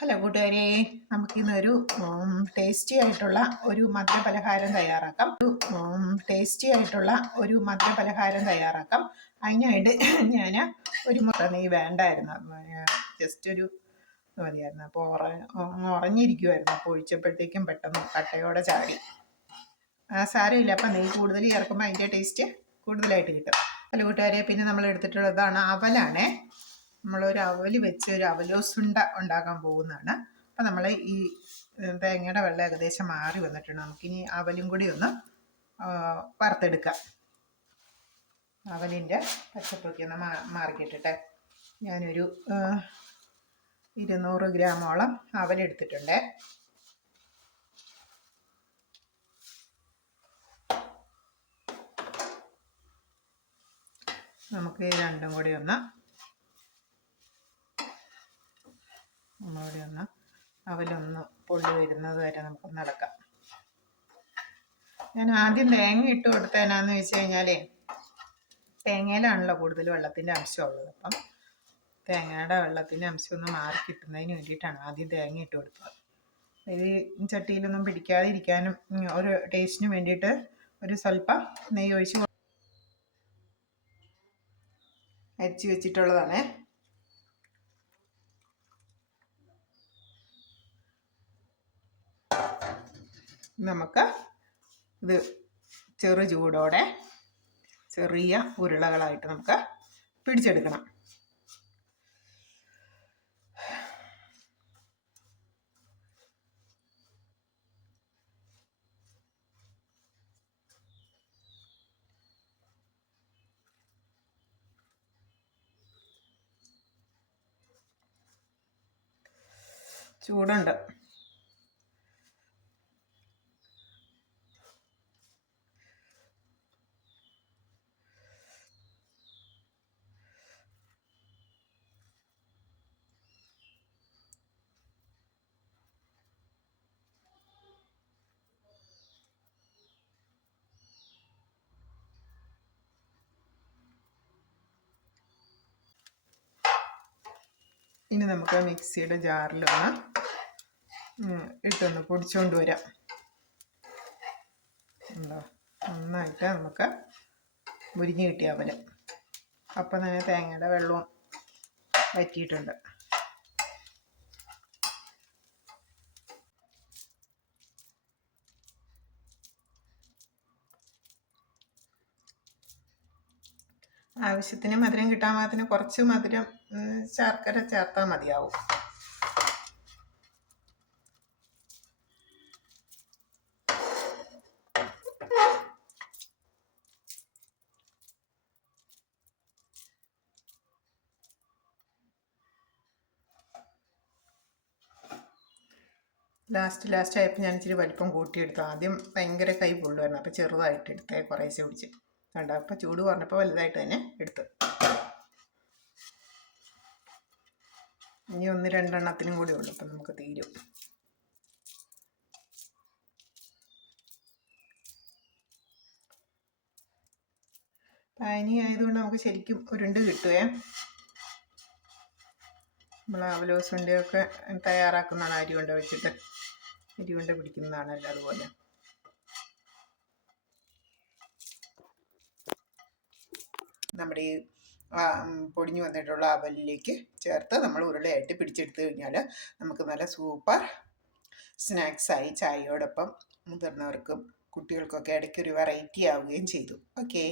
Hello കൂട്ടുകാരെ, നമുക്കിന്നൊരു tasty ആയിട്ടുള്ള ഒരു മധുരപലഹാരം തയ്യാറാക്കാം. അതിനായിട്ട് ഞാൻ ഒരു മുട്ട നെയ്യ് വേണ്ടായിരുന്നു, ജസ്റ്റ് ഒരു മതിയായിരുന്നു. അപ്പോൾ ഉറഞ്ഞിരിക്കുമായിരുന്നു. അപ്പോൾ ഒഴിച്ചപ്പോഴത്തേക്കും പെട്ടെന്ന് കട്ടയോടെ ചാടി. സാരമില്ല, അപ്പം നെയ്യ് കൂടുതൽ ചേർക്കുമ്പോൾ അതിൻ്റെ ടേസ്റ്റ് കൂടുതലായിട്ട് കിട്ടും. ഹലോ കൂട്ടുകാരെ, പിന്നെ നമ്മൾ എടുത്തിട്ടുള്ളതാണ് അവലാണേ. നമ്മളൊരു അവൽ വെച്ച് ഒരു അവലോസുണ്ട ഉണ്ടാക്കാൻ പോകുന്നതാണ്. അപ്പം നമ്മൾ ഈ തേങ്ങയുടെ വെള്ളം ഏകദേശം മാറി വന്നിട്ടുണ്ട്. നമുക്കിനി അവലും കൂടി ഒന്ന് വറുത്തെടുക്കാം. അവലിൻ്റെ പച്ചപ്പൊക്കെ ഒന്ന് മാറിക്കിട്ടിട്ടെ. ഞാനൊരു 200 ഗ്രാമോളം അവലെടുത്തിട്ടുണ്ട്. നമുക്ക് രണ്ടും കൂടി ഒന്ന് അവലൊന്ന് പൊള്ളി വരുന്നത് വരെ നമുക്കൊന്ന് നടക്കാം. ഞാൻ ആദ്യം തേങ്ങ ഇട്ട് കൊടുത്തതിനാന്ന് വെച്ച് കഴിഞ്ഞാൽ തേങ്ങയിലാണല്ലോ കൂടുതൽ വെള്ളത്തിൻ്റെ അംശമുള്ളത്. അപ്പം തേങ്ങയുടെ വെള്ളത്തിൻ്റെ അംശം ഒന്ന് മാറി കിട്ടുന്നതിന് വേണ്ടിയിട്ടാണ് ആദ്യം തേങ്ങ ഇട്ട് കൊടുത്തത്. ഇത് ചട്ടിയിലൊന്നും പിടിക്കാതിരിക്കാനും ഒരു ടേസ്റ്റിന് വേണ്ടിയിട്ട് ഒരു സ്വല്പം നെയ്യ് ഒഴിച്ച് അരിച്ച് വെച്ചിട്ടുള്ളതാണ്. നമുക്ക് ഇത് ചെറു ചൂടോടെ ചെറിയ ഉരുളകളായിട്ട് നമുക്ക് പിടിച്ചെടുക്കണം. ചൂടുണ്ട്. ഇനി നമുക്ക് മിക്സിയുടെ ജാറിലൊന്ന് ഇട്ടൊന്ന് പൊടിച്ചുകൊണ്ട് വരാം. നന്നായിട്ട് നമുക്ക് മുരിഞ്ഞ് കിട്ടിയാൽ പോലെ. അപ്പം തന്നെ തേങ്ങയുടെ വെള്ളവും വറ്റിയിട്ടുണ്ട്. ആവശ്യത്തിന് മധുരം കിട്ടാൻ പാകത്തിന് കുറച്ച് മധുരം ശർക്കര ചേർത്താൽ മതിയാവും. ലാസ്റ്റ് ആയപ്പോൾ ഞാൻ ഇച്ചിരി വലിപ്പം കൂട്ടിയെടുത്തു. ആദ്യം ഭയങ്കര കൈ പൊള്ളുമായിരുന്നു, അപ്പോൾ ചെറുതായിട്ട് എടുത്തേ കുറേശ്ശെ പിടിച്ച് കണ്ട. അപ്പോൾ ചൂട് കുറഞ്ഞപ്പോൾ വലുതായിട്ട് തന്നെ എടുത്ത്. ഇനി 1-2 എണ്ണത്തിനും കൂടി ഉള്ളു, അപ്പം നമുക്ക് തീരും. പനി ആയതുകൊണ്ട് നമുക്ക് ശരിക്കും ഉരുണ്ട് കിട്ടുവേ. നമ്മൾ അവലോസുണ്ടയൊക്കെ തയ്യാറാക്കുന്നതാണ് അരിയുണ്ട വെച്ചിട്ട്. അരിയുണ്ട പിടിക്കുന്നതാണല്ലോ അതുപോലെ. നമ്മുടെ ഈ പൊടിഞ്ഞു വന്നിട്ടുള്ള അവലിലേക്ക് ചേർത്ത് നമ്മൾ ഉരുളയായിട്ട് പിടിച്ചെടുത്ത് കഴിഞ്ഞാൽ നമുക്ക് നല്ല സൂപ്പർ സ്നാക്സായി ചായയോടൊപ്പം മുതിർന്നവർക്കും കുട്ടികൾക്കൊക്കെ ഇടയ്ക്കൊരു വെറൈറ്റി ആവുകയും ചെയ്തു. ഓക്കേ.